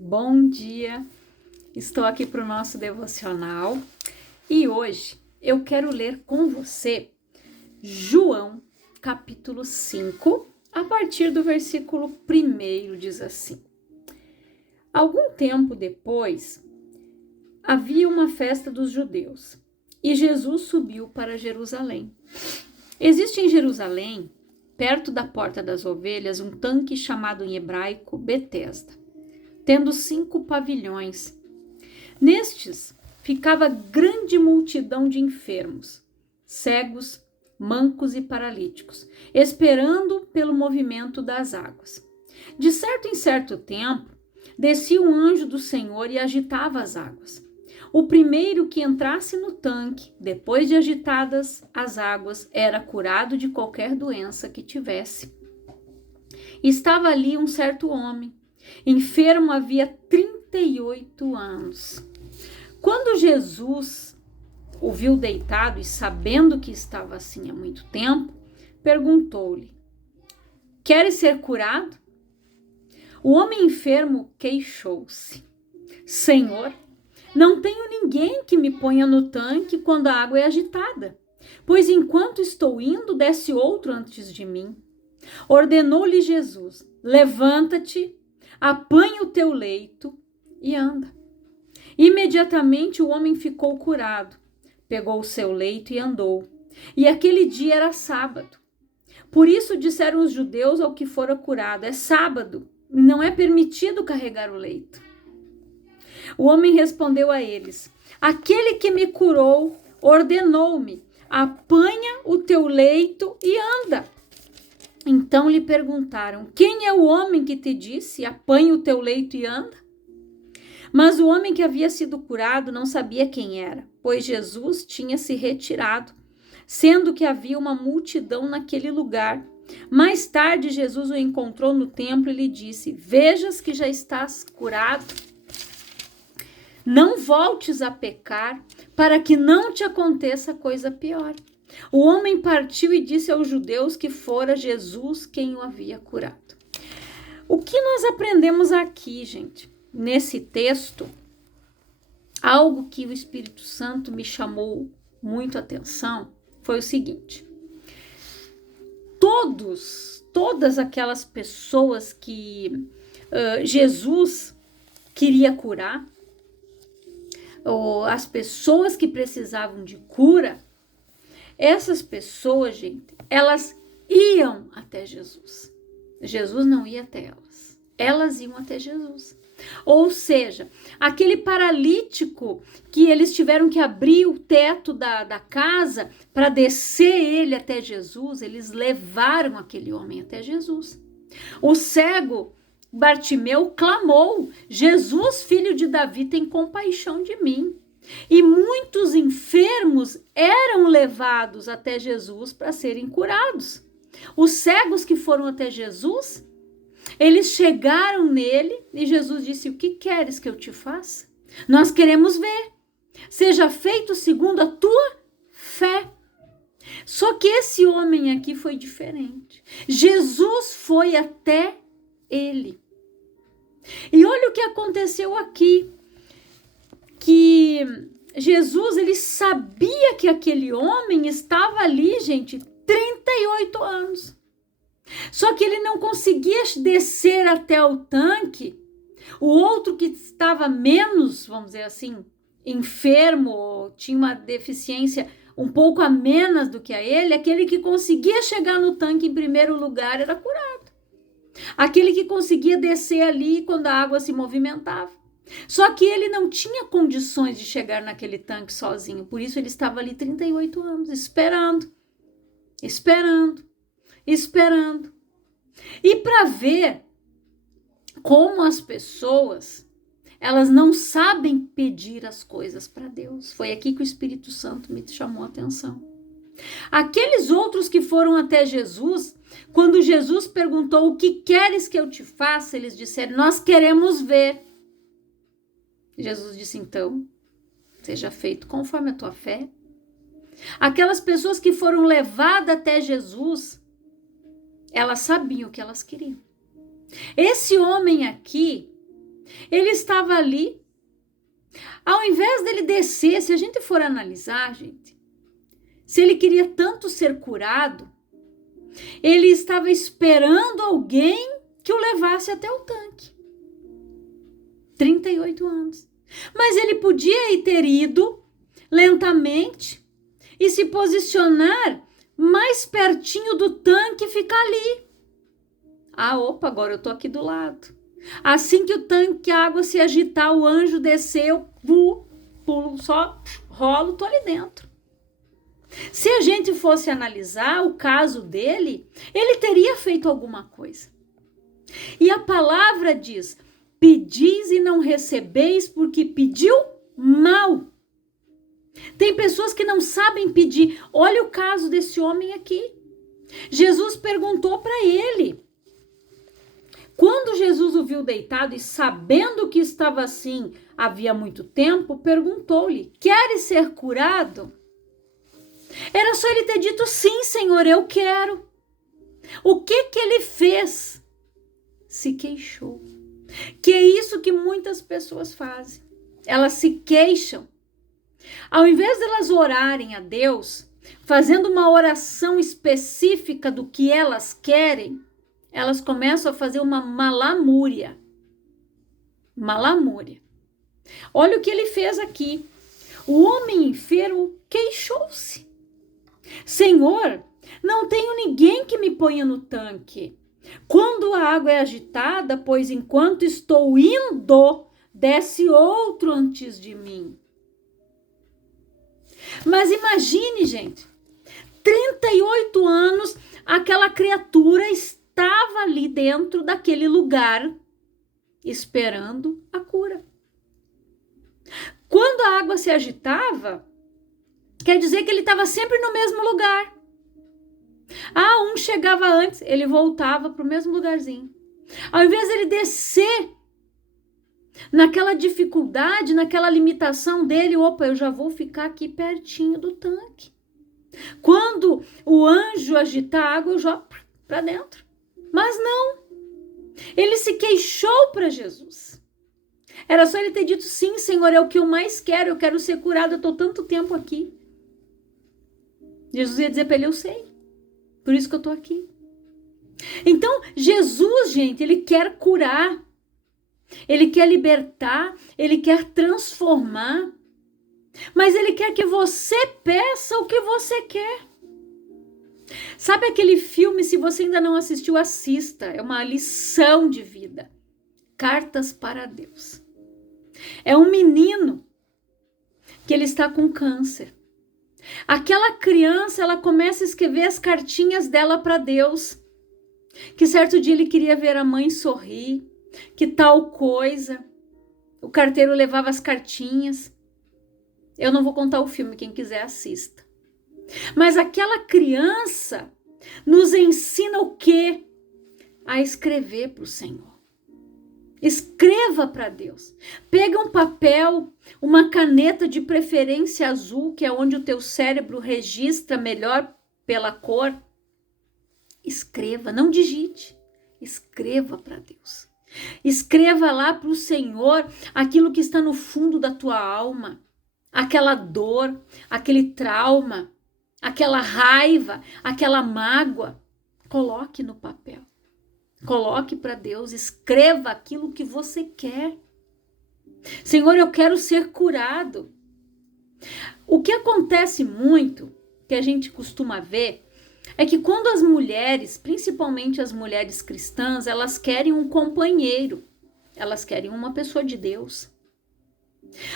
Bom dia, estou aqui para o nosso devocional e hoje eu quero ler com você João capítulo 5, a partir do versículo 1, diz assim: Algum tempo depois havia uma festa dos judeus e Jesus subiu para Jerusalém. Existe em Jerusalém, perto da Porta das Ovelhas, um tanque chamado em hebraico Betesda, tendo 5 pavilhões. Nestes ficava grande multidão de enfermos, cegos, mancos e paralíticos, esperando pelo movimento das águas. De certo em certo tempo, descia um anjo do Senhor e agitava as águas. O primeiro que entrasse no tanque, depois de agitadas as águas, era curado de qualquer doença que tivesse. Estava ali um certo homem, enfermo havia 38 anos. Quando Jesus o viu deitado e sabendo que estava assim há muito tempo, perguntou-lhe: Queres ser curado? O homem enfermo queixou-se: Senhor, não tenho ninguém que me ponha no tanque quando a água é agitada, pois enquanto estou indo, desce outro antes de mim. Ordenou-lhe Jesus: Levanta-te, apanha o teu leito e anda. Imediatamente o homem ficou curado, pegou o seu leito e andou. E aquele dia era sábado. Por isso disseram os judeus ao que fora curado: é sábado, não é permitido carregar o leito. O homem respondeu a eles: Aquele que me curou ordenou-me: apanha o teu leito e anda. Então lhe perguntaram: Quem é o homem que te disse: apanha o teu leito e anda? Mas o homem que havia sido curado não sabia quem era, pois Jesus tinha se retirado, sendo que havia uma multidão naquele lugar. Mais tarde, Jesus o encontrou no templo e lhe disse: Vejas que já estás curado. Não voltes a pecar, para que não te aconteça coisa pior. O homem partiu e disse aos judeus que fora Jesus quem o havia curado. O que nós aprendemos aqui, gente, nesse texto? Algo que o Espírito Santo me chamou muito a atenção foi o seguinte: todas aquelas pessoas que Jesus queria curar, ou as pessoas que precisavam de cura, essas pessoas, gente, elas iam até Jesus. Jesus não ia até elas. Elas iam até Jesus. Ou seja, aquele paralítico que eles tiveram que abrir o teto da casa para descer ele até Jesus, eles levaram aquele homem até Jesus. O cego Bartimeu clamou: Jesus, filho de Davi, tem compaixão de mim. E muitos enfermos eram levados até Jesus para serem curados. Os cegos que foram até Jesus, eles chegaram nele e Jesus disse: O que queres que eu te faça? Nós queremos ver. Seja feito segundo a tua fé. Só que esse homem aqui foi diferente. Jesus foi até ele. E olha o que aconteceu aqui. Que Jesus, ele sabia que aquele homem estava ali, gente, 38 anos. Só que ele não conseguia descer até o tanque. O outro que estava menos, vamos dizer assim, enfermo, tinha uma deficiência um pouco a menos do que a ele, aquele que conseguia chegar no tanque em primeiro lugar era curado. Aquele que conseguia descer ali quando a água se movimentava. Só que ele não tinha condições de chegar naquele tanque sozinho, por isso ele estava ali 38 anos, esperando. E para ver como as pessoas, elas não sabem pedir as coisas para Deus. Foi aqui que o Espírito Santo me chamou a atenção. Aqueles outros que foram até Jesus, quando Jesus perguntou: O que queres que eu te faça? Eles disseram: Nós queremos ver. Jesus disse: Então, seja feito conforme a tua fé. Aquelas pessoas que foram levadas até Jesus, elas sabiam o que elas queriam. Esse homem aqui, Ele estava ali. Ao invés dele descer, se a gente for analisar, gente, se ele queria tanto ser curado, ele estava esperando alguém que o levasse até o tanque. 38 anos. Mas ele podia ter ido lentamente e se posicionar mais pertinho do tanque e ficar ali. Opa, agora eu tô aqui do lado. Assim que o tanque, a água se agitar, o anjo desceu, pulo, só rolo, tô ali dentro. Se a gente fosse analisar o caso dele, ele teria feito alguma coisa. E a palavra diz: pedis e não recebeis porque pediu mal. Tem pessoas que não sabem pedir. Olha o caso desse homem aqui. Jesus perguntou para ele. Quando Jesus o viu deitado e sabendo que estava assim havia muito tempo, perguntou-lhe: queres ser curado? Era só ele ter dito: sim, Senhor, eu quero. O que ele fez? Se queixou. Que é isso que muitas pessoas fazem. Elas se queixam. Ao invés de elas orarem a Deus, fazendo uma oração específica do que elas querem, elas começam a fazer uma malamúria. Malamúria. Olha o que ele fez aqui. O homem enfermo queixou-se. Senhor, não tenho ninguém que me ponha no tanque. Quando a água é agitada, pois enquanto estou indo, desce outro antes de mim. Mas imagine, gente, 38 anos, aquela criatura estava ali dentro daquele lugar, esperando a cura. Quando a água se agitava, quer dizer que ele estava sempre no mesmo lugar. Um chegava antes, ele voltava para o mesmo lugarzinho. Ao invés de ele descer naquela dificuldade, naquela limitação dele, eu já vou ficar aqui pertinho do tanque. Quando o anjo agita a água, eu jogo para dentro. Mas não. Ele se queixou para Jesus. Era só ele ter dito: sim, Senhor, é o que eu mais quero, eu quero ser curado, eu estou tanto tempo aqui. Jesus ia dizer para ele: eu sei, por isso que eu estou aqui. Então, Jesus, gente, ele quer curar, ele quer libertar, ele quer transformar, mas ele quer que você peça o que você quer. Sabe aquele filme, se você ainda não assistiu, assista, é uma lição de vida. Cartas para Deus. É um menino que ele está com câncer. Aquela criança, ela começa a escrever as cartinhas dela para Deus. Que certo dia ele queria ver a mãe sorrir, que tal coisa. O carteiro levava as cartinhas. Eu não vou contar o filme, quem quiser assista. Mas aquela criança nos ensina o quê? A escrever para o Senhor. Escreva para Deus. Pega um papel, uma caneta de preferência azul, que é onde o teu cérebro registra melhor pela cor. Escreva, não digite. Escreva para Deus. Escreva lá para o Senhor aquilo que está no fundo da tua alma. Aquela dor, aquele trauma, aquela raiva, aquela mágoa. Coloque no papel. Coloque para Deus, escreva aquilo que você quer. Senhor, eu quero ser curado. O que acontece muito, que a gente costuma ver, é que quando as mulheres, principalmente as mulheres cristãs, elas querem um companheiro, elas querem uma pessoa de Deus.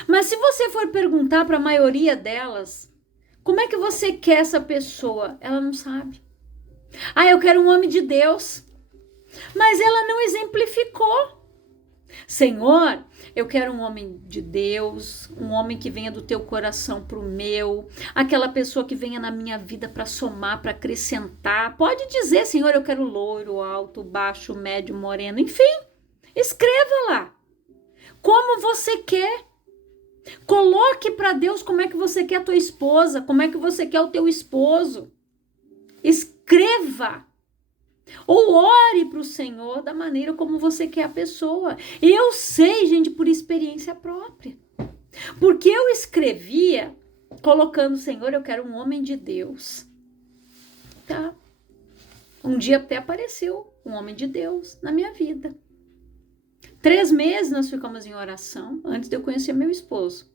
Mas se você for perguntar para a maioria delas, como é que você quer essa pessoa? Ela não sabe. Eu quero um homem de Deus. Mas ela não exemplificou. Senhor, eu quero um homem de Deus, um homem que venha do teu coração para o meu, aquela pessoa que venha na minha vida para somar, para acrescentar. Pode dizer, Senhor, eu quero loiro, alto, baixo, médio, moreno, enfim. Escreva lá. Como você quer. Coloque para Deus como é que você quer a tua esposa, como é que você quer o teu esposo. Escreva. Ou ore para o Senhor da maneira como você quer a pessoa. E eu sei, gente, por experiência própria. Porque eu escrevia colocando, Senhor, eu quero um homem de Deus. Tá? Um dia até apareceu um homem de Deus na minha vida. 3 meses nós ficamos em oração antes de eu conhecer meu esposo.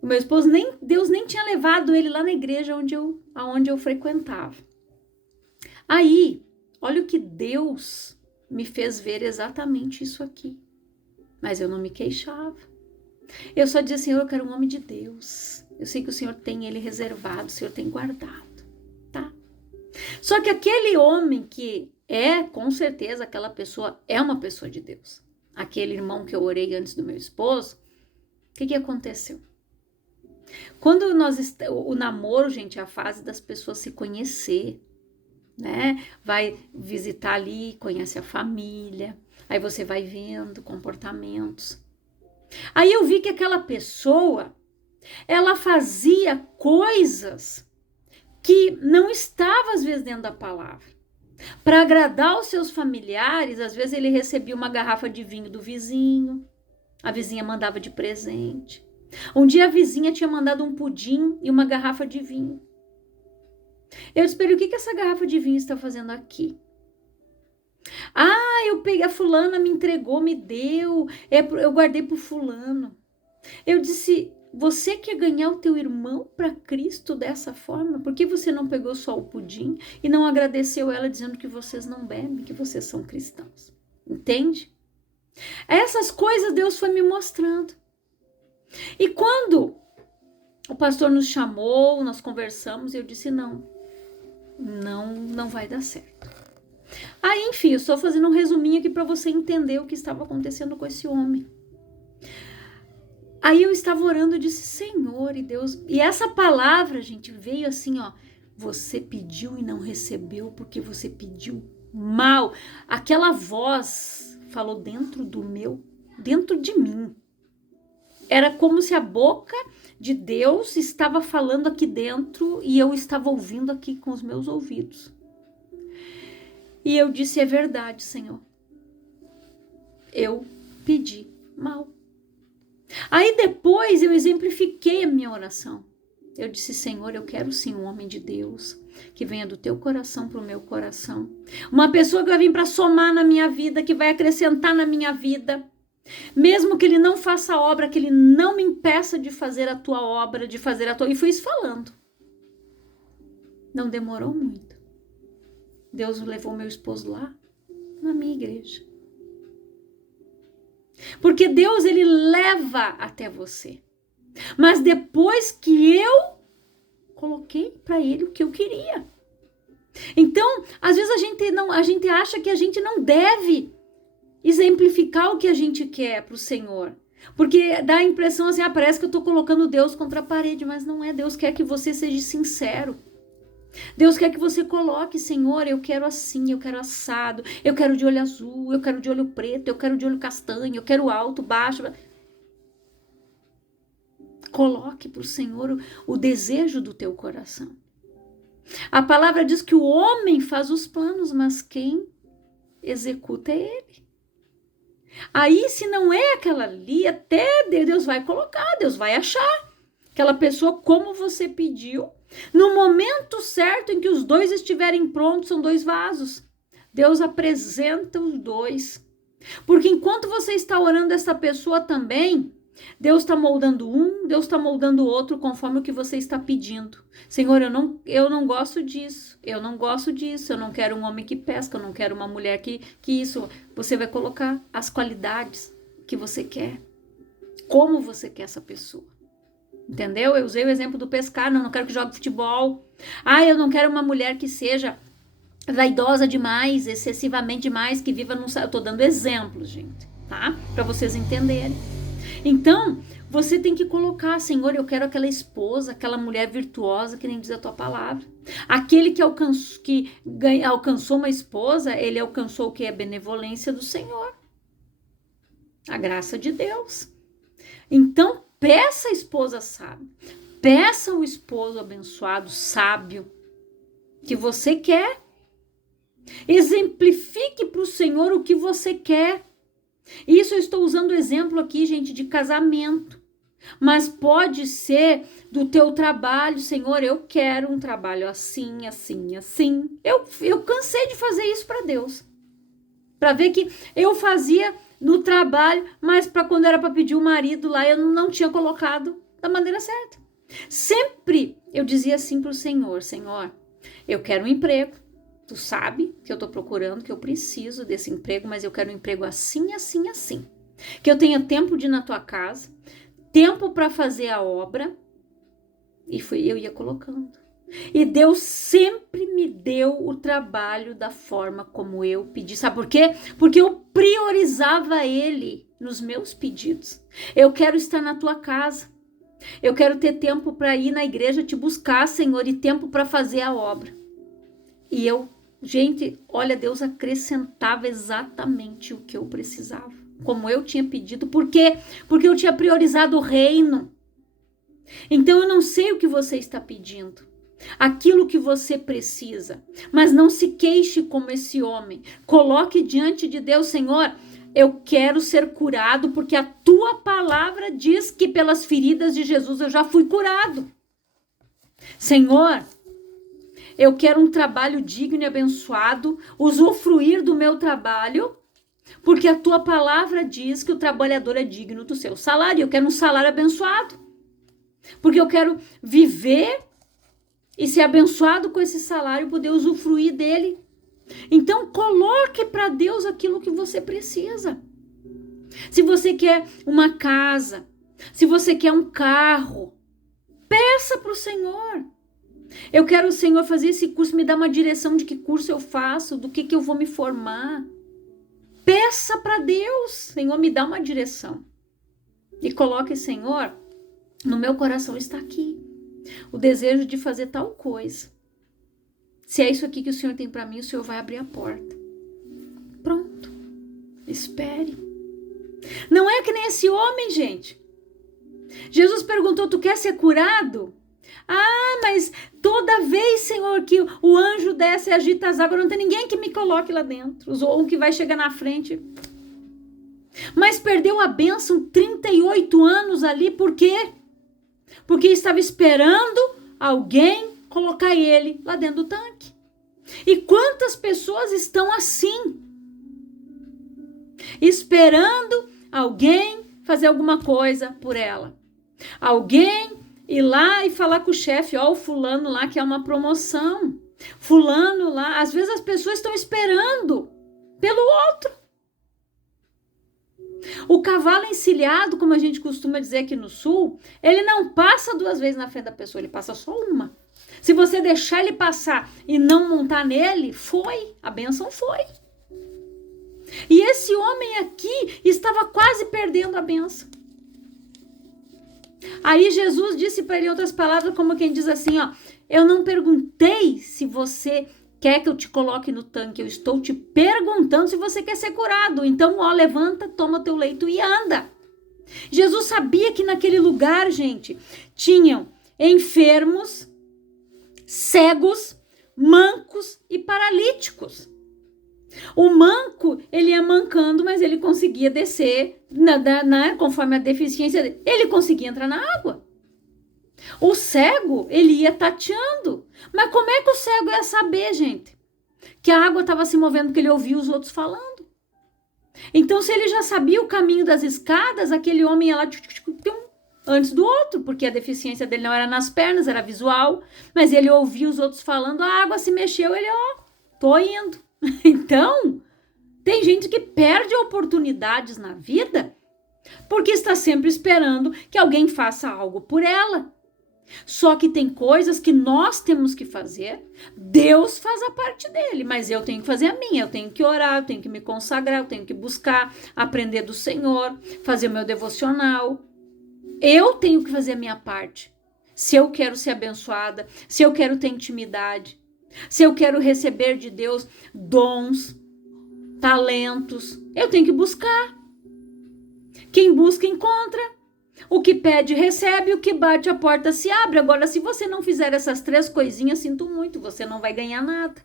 O meu esposo, Deus nem tinha levado ele lá na igreja aonde eu frequentava. Aí, olha o que Deus me fez ver exatamente isso aqui. Mas eu não me queixava. Eu só dizia, Senhor, eu quero um homem de Deus. Eu sei que o Senhor tem ele reservado, o Senhor tem guardado, tá? Só que aquele homem que com certeza, aquela pessoa é uma pessoa de Deus. Aquele irmão que eu orei antes do meu esposo, o que aconteceu? Quando o namoro, gente, é a fase das pessoas se conhecer, né? Vai visitar ali, conhece a família, aí você vai vendo comportamentos. Aí eu vi que aquela pessoa, ela fazia coisas que não estavam às vezes dentro da palavra. Para agradar os seus familiares, às vezes ele recebia uma garrafa de vinho do vizinho, a vizinha mandava de presente. Um dia a vizinha tinha mandado um pudim e uma garrafa de vinho. Eu disse, o que essa garrafa de vinho está fazendo aqui? Eu peguei, a fulana me entregou, me deu, eu guardei pro fulano. Eu disse, você quer ganhar o teu irmão para Cristo dessa forma? Por que você não pegou só o pudim e não agradeceu ela dizendo que vocês não bebem, que vocês são cristãos? Entende? Essas coisas Deus foi me mostrando. E quando o pastor nos chamou, nós conversamos, e eu disse, não vai dar certo. Aí, enfim, eu estou fazendo um resuminho aqui para você entender o que estava acontecendo com esse homem. Aí eu estava orando e disse, Senhor, e Deus... E essa palavra, gente, veio assim, ó. Você pediu e não recebeu porque você pediu mal. Aquela voz falou dentro de mim. Era como se a boca de Deus estava falando aqui dentro e eu estava ouvindo aqui com os meus ouvidos. E eu disse, é verdade, Senhor. Eu pedi mal. Aí depois eu exemplifiquei a minha oração. Eu disse, Senhor, eu quero sim um homem de Deus, que venha do teu coração para o meu coração. Uma pessoa que vai vir para somar na minha vida, que vai acrescentar na minha vida. Mesmo que ele não faça a obra, que ele não me impeça de fazer a tua obra, de fazer a tua... E fui isso falando. Não demorou muito. Deus levou meu esposo lá, na minha igreja. Porque Deus, ele leva até você. Mas depois que eu coloquei para ele o que eu queria. Então, às vezes a gente acha que a gente não deve exemplificar o que a gente quer para o Senhor. Porque dá a impressão assim, parece que eu estou colocando Deus contra a parede, mas não é. Deus quer que você seja sincero. Deus quer que você coloque, Senhor, eu quero assim, eu quero assado, eu quero de olho azul, eu quero de olho preto, eu quero de olho castanho, eu quero alto, baixo. Coloque para o Senhor o desejo do teu coração. A palavra diz que o homem faz os planos, mas quem executa é ele. Aí, se não é aquela ali, até Deus vai colocar, Deus vai achar aquela pessoa como você pediu. No momento certo em que os dois estiverem prontos, são 2 vasos. Deus apresenta os 2. Porque enquanto você está orando essa pessoa também, Deus está moldando um, Deus está moldando o outro conforme o que você está pedindo. Senhor, eu não gosto disso, eu não gosto disso, eu não quero um homem que pesca, eu não quero uma mulher que isso. Você vai colocar as qualidades que você quer, como você quer essa pessoa. Entendeu? Eu usei o exemplo do pescar, não quero que jogue futebol. Eu não quero uma mulher que seja vaidosa demais, excessivamente demais, que viva num... Eu tô dando exemplos, gente, tá? Para vocês entenderem. Então, você tem que colocar, Senhor, eu quero aquela esposa, aquela mulher virtuosa, que nem diz a tua palavra. Aquele que alcançou uma esposa, ele alcançou o que é benevolência do Senhor. A graça de Deus. Então, peça a esposa sábia, peça o esposo abençoado, sábio, que você quer. Exemplifique para o Senhor o que você quer. Isso eu estou usando o exemplo aqui, gente, de casamento. Mas pode ser do teu trabalho. Senhor, eu quero um trabalho assim, assim, assim. Eu cansei de fazer isso para Deus. Para ver que eu fazia no trabalho, mas para quando era para pedir o marido lá, eu não tinha colocado da maneira certa. Sempre eu dizia assim para o Senhor: Senhor, eu quero um emprego. Tu sabe que eu tô procurando, que eu preciso desse emprego, mas eu quero um emprego assim, assim, assim. Que eu tenha tempo de ir na tua casa, tempo para fazer a obra. E eu ia colocando. E Deus sempre me deu o trabalho da forma como eu pedi. Sabe por quê? Porque eu priorizava Ele nos meus pedidos. Eu quero estar na tua casa. Eu quero ter tempo para ir na igreja te buscar, Senhor, e tempo para fazer a obra. E gente, olha, Deus acrescentava exatamente o que eu precisava, como eu tinha pedido. Por quê? Porque eu tinha priorizado o reino. Então eu não sei o que você está pedindo, aquilo que você precisa, mas não se queixe como esse homem. Coloque diante de Deus: Senhor, eu quero ser curado, porque a tua palavra diz que pelas feridas de Jesus eu já fui curado. Senhor, eu quero um trabalho digno e abençoado, usufruir do meu trabalho, porque a tua palavra diz que o trabalhador é digno do seu salário. Eu quero um salário abençoado, porque eu quero viver e ser abençoado com esse salário, poder usufruir dele. Então, coloque para Deus aquilo que você precisa. Se você quer uma casa, se você quer um carro, peça para o Senhor. Eu quero, Senhor, fazer esse curso, me dá uma direção de que curso eu faço, do que eu vou me formar. Peça para Deus: Senhor, me dá uma direção. E coloque: Senhor, no meu coração está aqui o desejo de fazer tal coisa. Se é isso aqui que o Senhor tem para mim, o Senhor vai abrir a porta. Pronto. Espere. Não é que nem esse homem, gente. Jesus perguntou: tu quer ser curado? Ah, mas toda vez, Senhor, que o anjo desce e agita as águas, não tem ninguém que me coloque lá dentro, ou que vai chegar na frente. Mas perdeu a bênção 38 anos ali, por quê? Porque estava esperando alguém colocar ele lá dentro do tanque. E quantas pessoas estão assim? Esperando alguém fazer alguma coisa por ela. Alguém ir lá e falar com o chefe: ó, o fulano lá que é uma promoção. Fulano lá. Às vezes as pessoas estão esperando pelo outro. O cavalo encilhado, como a gente costuma dizer aqui no sul, ele não passa 2 vezes na frente da pessoa, ele passa só uma. Se você deixar ele passar e não montar nele, a bênção foi. E esse homem aqui estava quase perdendo a bênção. Aí Jesus disse para ele, em outras palavras, como quem diz assim, ó: eu não perguntei se você quer que eu te coloque no tanque, eu estou te perguntando se você quer ser curado. Então, ó, levanta, toma teu leito e anda. Jesus sabia que naquele lugar, gente, tinham enfermos, cegos, mancos e paralíticos. O manco, ele ia mancando, mas ele conseguia descer, conforme a deficiência dele, ele conseguia entrar na água. O cego, ele ia tateando. Mas como é que o cego ia saber, gente, que a água estava se movendo, porque ele ouvia os outros falando? Então, se ele já sabia o caminho das escadas, aquele homem ia lá antes do outro, porque a deficiência dele não era nas pernas, era visual, mas ele ouvia os outros falando, a água se mexeu, ele, ó, tô indo. Então, tem gente que perde oportunidades na vida porque está sempre esperando que alguém faça algo por ela. Só que tem coisas que nós temos que fazer, Deus faz a parte dele, mas eu tenho que fazer a minha, eu tenho que orar, eu tenho que me consagrar, eu tenho que buscar, aprender do Senhor, fazer o meu devocional. Eu tenho que fazer a minha parte. Se eu quero ser abençoada, se eu quero ter intimidade, se eu quero receber de Deus dons, talentos, eu tenho que buscar. Quem busca, encontra. O que pede, recebe. O que bate, a porta se abre. Agora, se você não fizer essas 3 coisinhas, sinto muito, você não vai ganhar nada.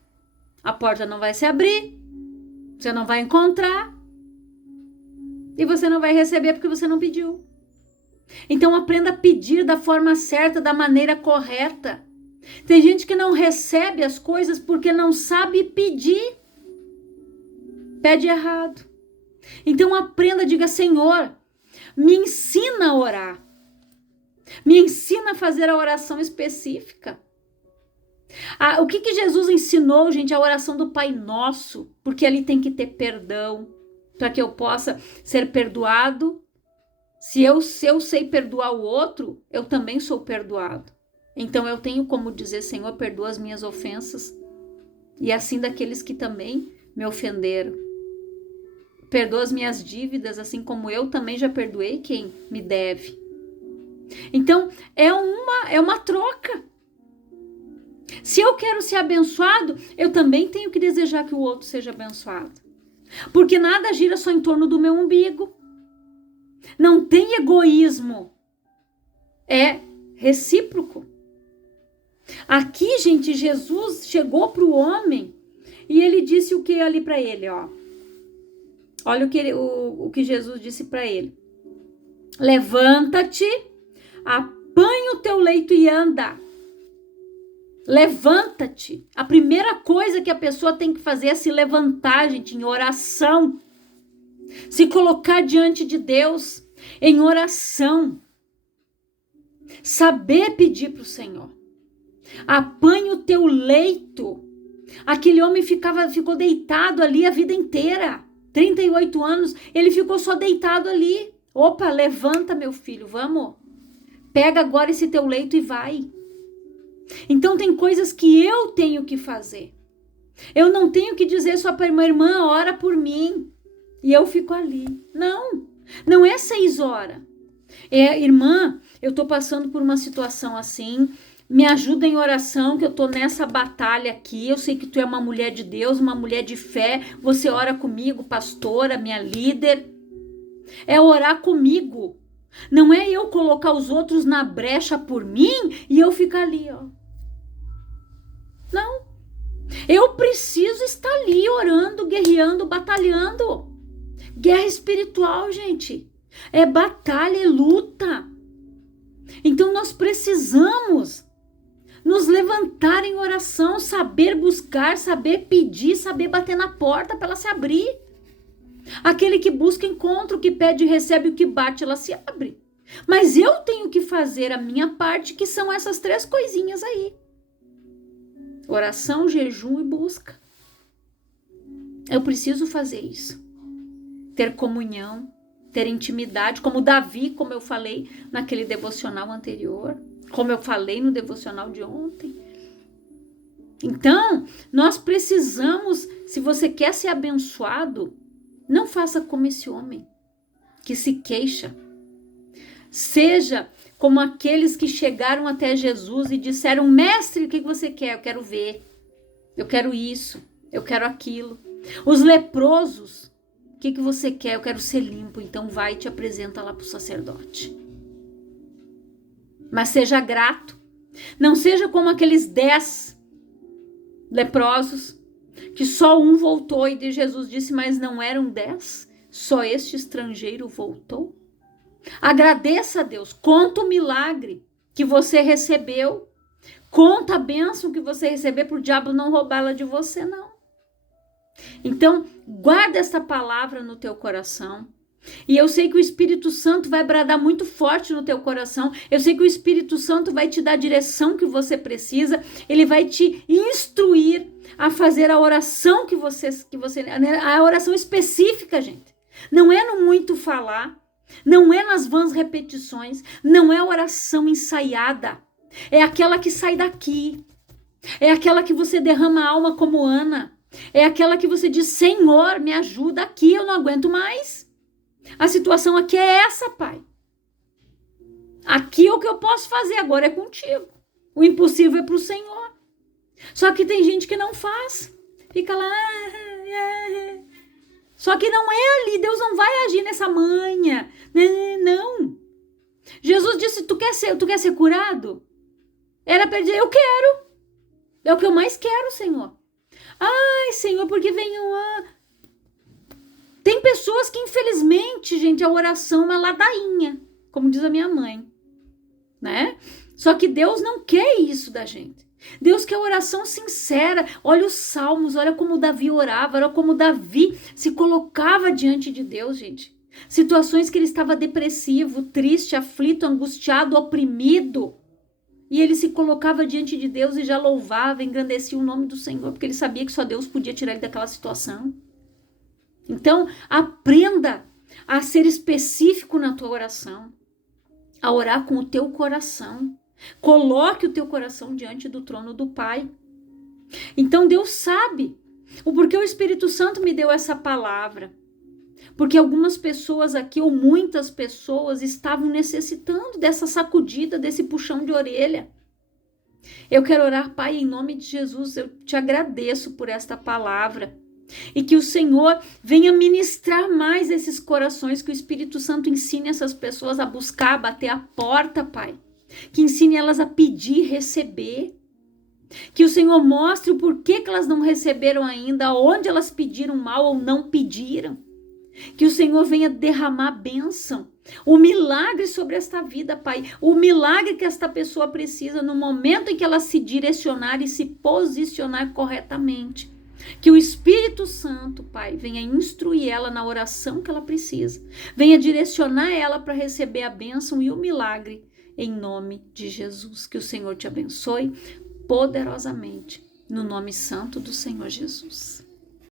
a porta não vai se abrir, você não vai encontrar e você não vai receber porque você não pediu. Então aprenda a pedir da forma certa, da maneira correta. Tem gente que não recebe as coisas porque não sabe pedir. Pede errado. Então aprenda, diga: Senhor, me ensina a orar. Me ensina a fazer a oração específica. O que Jesus ensinou, gente? A oração do Pai Nosso, porque ali tem que ter perdão, para que eu possa ser perdoado. Se eu sei perdoar o outro, eu também sou perdoado. Então eu tenho como dizer: Senhor, perdoa as minhas ofensas, e assim daqueles que também me ofenderam. Perdoa as minhas dívidas, assim como eu também já perdoei quem me deve. Então é uma troca. Se eu quero ser abençoado, eu também tenho que desejar que o outro seja abençoado. Porque nada gira só em torno do meu umbigo. Não tem egoísmo. É recíproco. Aqui, gente, Jesus chegou para o homem e ele disse o que ali para ele, ó. Olha o que Jesus disse para ele. Levanta-te, apanha o teu leito e anda. Levanta-te. A primeira coisa que a pessoa tem que fazer é se levantar, gente, em oração. Se colocar diante de Deus em oração. Saber pedir para o Senhor. Apanha o teu leito. Aquele homem ficou deitado ali a vida inteira. 38 anos, ele ficou só deitado ali. Opa, levanta, meu filho, vamos. Pega agora esse teu leito e vai. Então tem coisas que eu tenho que fazer. Eu não tenho que dizer só para uma irmã: ora por mim, e eu fico ali. Não é 6 horas. Irmã, eu tô passando por uma situação assim, me ajuda em oração, que eu tô nessa batalha aqui. Eu sei que tu é uma mulher de Deus, uma mulher de fé. Você ora comigo, pastora, minha líder. É orar comigo. Não é eu colocar os outros na brecha por mim e eu ficar ali, ó. Não. Eu preciso estar ali orando, guerreando, batalhando. Guerra espiritual, gente. É batalha, é luta. Então nós precisamos nos levantar em oração, saber buscar, saber pedir, saber bater na porta para ela se abrir. Aquele que busca encontra, o que pede recebe, o que bate ela se abre. Mas eu tenho que fazer a minha parte, que são essas 3 coisinhas aí. Oração, jejum e busca. Eu preciso fazer isso. Ter comunhão, ter intimidade, como Davi, como eu falei naquele devocional anterior, como eu falei no devocional de ontem. Então, nós precisamos, se você quer ser abençoado, não faça como esse homem que se queixa. Seja como aqueles que chegaram até Jesus e disseram: mestre, o que você quer? Eu quero ver. Eu quero isso. Eu quero aquilo. Os leprosos: o que você quer? Eu quero ser limpo. Então vai e te apresenta lá para o sacerdote. Mas seja grato. Não seja como aqueles 10 leprosos, que só um voltou e Jesus disse: mas não eram 10? Só este estrangeiro voltou? Agradeça a Deus. Conta o milagre que você recebeu. Conta a bênção que você recebeu para o diabo não roubá-la de você, não. Então, guarda essa palavra no teu coração. E eu sei que o Espírito Santo vai bradar muito forte no teu coração. Eu sei que o Espírito Santo vai te dar a direção que você precisa. Ele vai te instruir a fazer a oração que você a oração específica, gente. Não é no muito falar, não é nas vãs repetições, não é oração ensaiada. É aquela que sai daqui. É aquela que você derrama a alma como Ana. É aquela que você diz: Senhor, me ajuda aqui, eu não aguento mais. A situação aqui é essa, Pai. Aqui o que eu posso fazer agora é contigo. O impossível é para o Senhor. Só que tem gente que não faz. Fica lá. Só que não é ali. Deus não vai agir nessa manha. Não. Jesus disse: tu quer ser curado? Era para dizer: eu quero. É o que eu mais quero, Senhor. Ai, Senhor, porque vem o ano. Tem pessoas que, infelizmente, gente, a oração é uma ladainha, como diz a minha mãe, né? Só que Deus não quer isso da gente. Deus quer oração sincera. Olha os salmos, olha como Davi orava, olha como Davi se colocava diante de Deus, gente. Situações que ele estava depressivo, triste, aflito, angustiado, oprimido. E ele se colocava diante de Deus e já louvava, engrandecia o nome do Senhor, porque ele sabia que só Deus podia tirar ele daquela situação. Então, aprenda a ser específico na tua oração, a orar com o teu coração. Coloque o teu coração diante do trono do Pai. Então, Deus sabe o porquê o Espírito Santo me deu essa palavra. Porque algumas pessoas aqui, ou muitas pessoas, estavam necessitando dessa sacudida, desse puxão de orelha. Eu quero orar, Pai, em nome de Jesus, eu te agradeço por esta palavra. E que o Senhor venha ministrar mais esses corações, que o Espírito Santo ensine essas pessoas a buscar, a bater a porta, Pai. Que ensine elas a pedir, receber. Que o Senhor mostre o porquê que elas não receberam ainda, onde elas pediram mal ou não pediram. Que o Senhor venha derramar a bênção, o milagre sobre esta vida, Pai. O milagre que esta pessoa precisa no momento em que ela se direcionar e se posicionar corretamente. Que o Espírito Santo, Pai, venha instruir ela na oração que ela precisa. Venha direcionar ela para receber a bênção e o milagre, em nome de Jesus. Que o Senhor te abençoe poderosamente, no nome santo do Senhor Jesus.